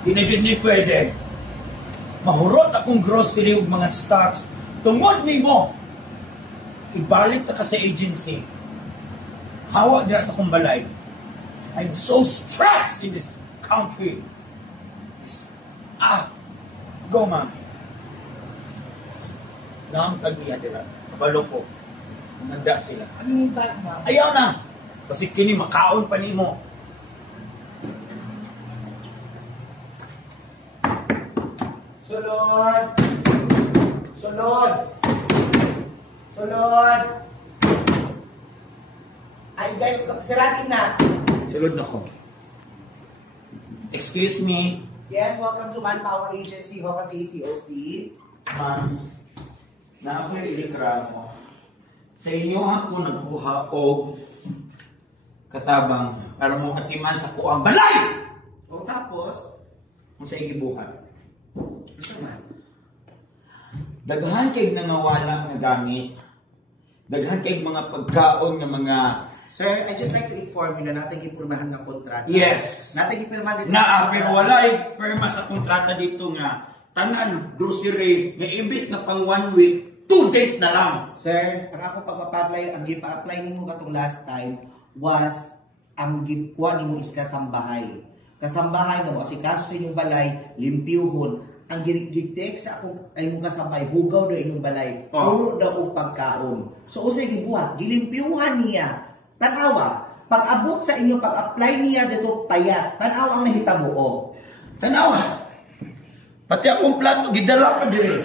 Dinagid ni pwede. Mahurot akong grocery ug mga stocks. Tungod ni mo. Ibalik na ka sa agency. Hawa dira sa kong balay. I'm so stressed in this country. Go, ma'am. Nang tagiya dira. Kabalo ko. Nanda sila. Ano yung bag, ma'am? Ayaw na. Kasi kini makaon pa ni mo. Sulod! Sulod! Sulod! Ay, guys, siratin na. Sulod na ko. Excuse me. Yes, welcome to Manpower Agency, Hoka KCOC. Ma'am, na ako'y ilikramo. Sa inyo ako nagkuha o katabang para mo katiman sa kuang balay! O tapos, Kung sa igibuhat. ito man. Daghan kay nangawala nga gamit. Daghan kay mga pagkaon nga mga... Sir, I just like to inform you na natin ipurmahan ng kontrata. Yes! Natin ipurmahan dito. Pero wala perma sa kontrata dito nga tanan, grocery, may imbis na pang 1 week, 2 days na lang. Sir, ang ako pagpa-apply, ang gipa-apply nimo katong last time was ang gikuha nimo is kasambahay. Kasambahay nga mo kasi kaso sa inyong balay, limpyuhon. Ang gig-text sa akong ay mong kasambay, hugaw daw inyong balay. Puro daw og pagkaon. So usay gibuhat, gilimpyuhan niya. Tanawa, pag-abot sa inyo pag-apply niya dito payat. Tanawa ang nahitabo o. Tanawa. Pati akong plato gidala pa diri.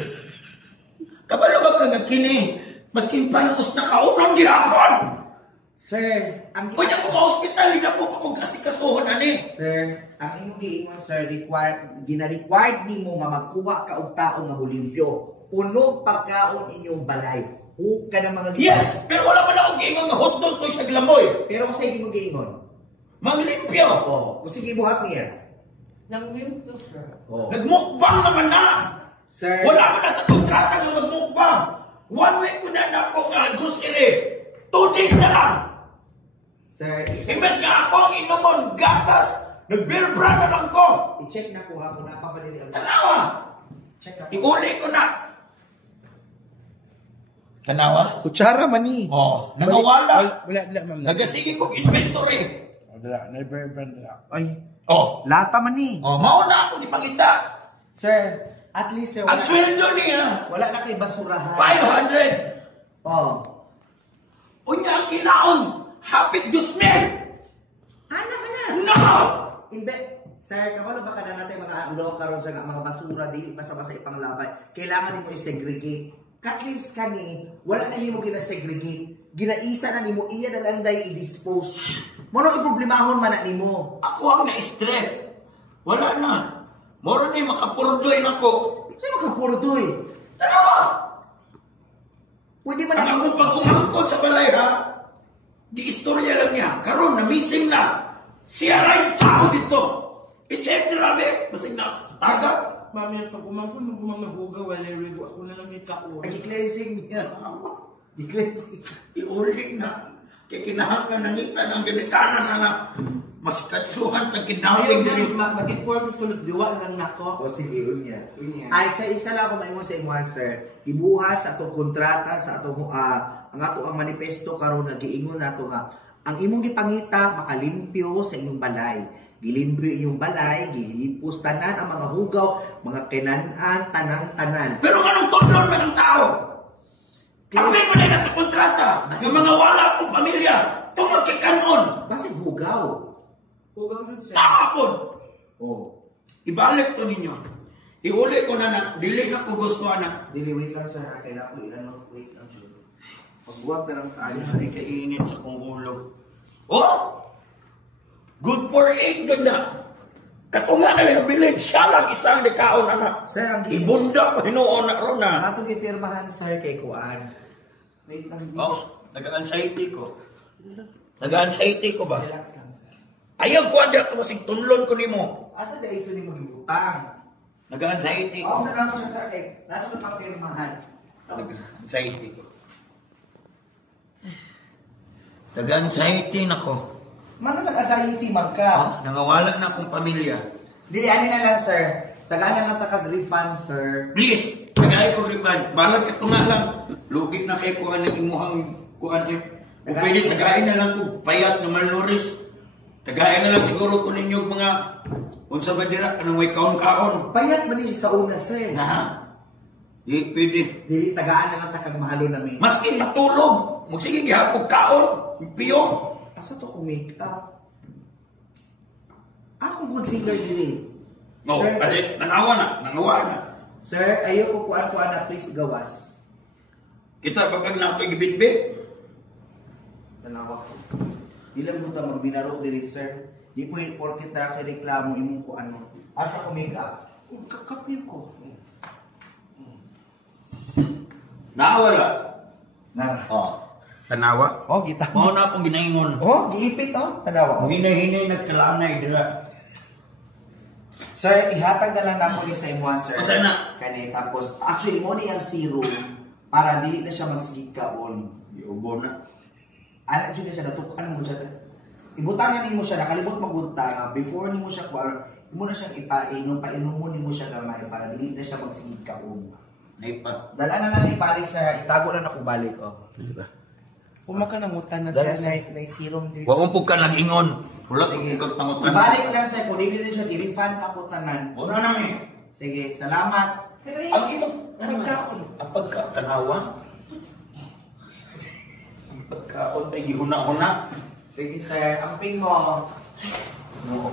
Kabalo ba ka nga kini? Maskin panos na kaunang gihapon. Sir, ang Kunya ko ma-hospital, hindi ako asikasuhon ani. Sir, ang imong giingon sir, gina-required nimo nga magkuha ka og taon nga bulimpyo. Punog pagkaon inyong balay. Hug ka ng mga Yes, pero wala man ako giingon nga hotdog to sa glamoy. Pero kung sa imong giingon, Maglimpyo. kung sige buhat niya. Nang winto, sir. Nagmukbang naman na. Sir, Wala man na sa kontrata nga magmukbang. 1 week ko na ako nga grocery. 2 days na lang. Sir, Imbes nga ako ang inumon, gatas, nag-beer brand na lang ko. i-check na ko ha kung napapadali ang Tanawa. check na. Iuli ko na. Tanawa? Kutsara man ni. Nangawala. Wala, ma'am. Nagasige ko inventory. Wala, na-brand na. Ay, Oh, lata man ni. mauna ako di pangita. Sir, at least sir, Ang sweldo niya, wala na kay basurahan. 500. Oh. Unya ang kinaon, hapit 2,000. Ano man na? No! Sir, kabalo ba ka na natin mga law karon sa mga basura dili basta-basta ipanglaban. Kailangan nimo i-segregate. At least kani, wala na nimo gina-segregate. Ginaisa na nimo iya na lang dai i-dispose. Mono i-problemahon man na nimo. Ako ang na-stress. Wala na. Moro na yung makapurdoy na ko. Sino makapurdoy? Tanawa! Pwede man Ang akong pag-umangkot sa balay ha, di istorya lang niya. Karon na missing na. Siya rin tao dito. I-check na namin. Masig na tagat. Mami, pag umangkon, hugaw, wala rigo. Ako na lang ikaon. ang i-cleansing niya. I-cleansing. Iuling na. Kaya kinahanglan nangita ng ganitanan na mas katsuhan pag kinawing diri. Mag-inform sulod diwa lang nako. O sige, unya. Unya. Ay, isa lang ako maingon sa imo, sir. Ibuhat sa atong kontrata, sa atong ang ato ang manifesto karon nagiingon nato nga ang imong gipangita makalimpyo sa inyong balay. Gilimpyo inyong balay, gilipos tanan ang mga hugaw, mga kinanan, tanang-tanan. Pero anong tudlon man ang tao? Kami mo na nasa kontrata. Yung mga wala akong pamilya, tungod kay kanon. Basig hugaw. Hugaw nun, sir. Tama po. Oh, Ibalik to ninyo. Iuli ko na na. Dili na ko gusto anak. dili wait lang sir, kailangan ko ilan wait lang sir. Pagbuhat na lang tayo. Ay, kainit sa kong ulo. Oh! Good for 8 good na. Katunga na lang nabilin. Siya lang isang likaon anak. Sir, ang Ibunda ko hinuon na ron na. ato gipirmahan sir kay kuan. Wait lang. Oh, nag-anxiety ko. Nag-anxiety ko ba? Relax lang, sir. Ayaw ko andra ko masig tunlon ko nimo. Asa da ito ni magibutang? Nag-anxiety ko. Oo, nalaman ko sa akin. Nasa ko pang pirmahan. Nag-anxiety ko. Nag-anxiety na ko. Mano nag-anxiety man ka? Nangawala na akong pamilya. Dili, ani na lang, sir. Tagaan na lang takag-refund, sir. Please, tagay ko refund. Balag ka nga lang. Lugi na kayo kung anong imuhang kuan eh. O pwede tagayin na lang ko payat na malnoris. Tagayin na lang siguro ko ninyo mga unsa ba dira kanang may kaon-kaon. Payat ba niya sa una, sir? Na. Di pwede. Dili, tagaan na lang takag-mahalo na may. Maski matulog. Magsige gihapog kaon. Piyong. Asa to kung make up? Akong concealer dili. No, Sir. ali, nangawa na. Sir, ayaw ko kuan na, please gawas. Kita bagag na ako gibitbit. Tanawa ko. Ilang buta magbinaro diri, sir. Di po yung porkit na sa reklamo imong kuan mo. Asa ko make up? Kakapir ko. Nawala. Nara. Oh. Tanawa. Oh, kita Mao na akong ginaingon. Oh, giipit oh. Tanawa oh. Hinay-hinay nagkalanay dira. Sir, ihatag na lang nako ni sa imo, sir. O, sana? Kani tapos actually mo ni ang serum para dili na siya magsigig kaon. Iubo na. Ano jud siya natukan mo siya. Ibutang nimo siya nakalimot magbutang before nimo siya kuan, imo na siyang ipainom, painom mo nimo siya gamay para dili na siya magsigig kaon. Naipa. Dala na lang ibalik sa itago na nako balik oh. Diba? Pumaka ng utan na Dala, sa sir. na serum diri. Wa mo pug ka nag-ingon. Wala ko Sige. pug pangutan. Ibalik lang sa kung dili na siya i-refund na ko tanan. Wala na mi. Sige, salamat. Ang imong ang pagkatanawa. Ang pagkaon tay gihuna-huna. Sige sir, amping mo. No.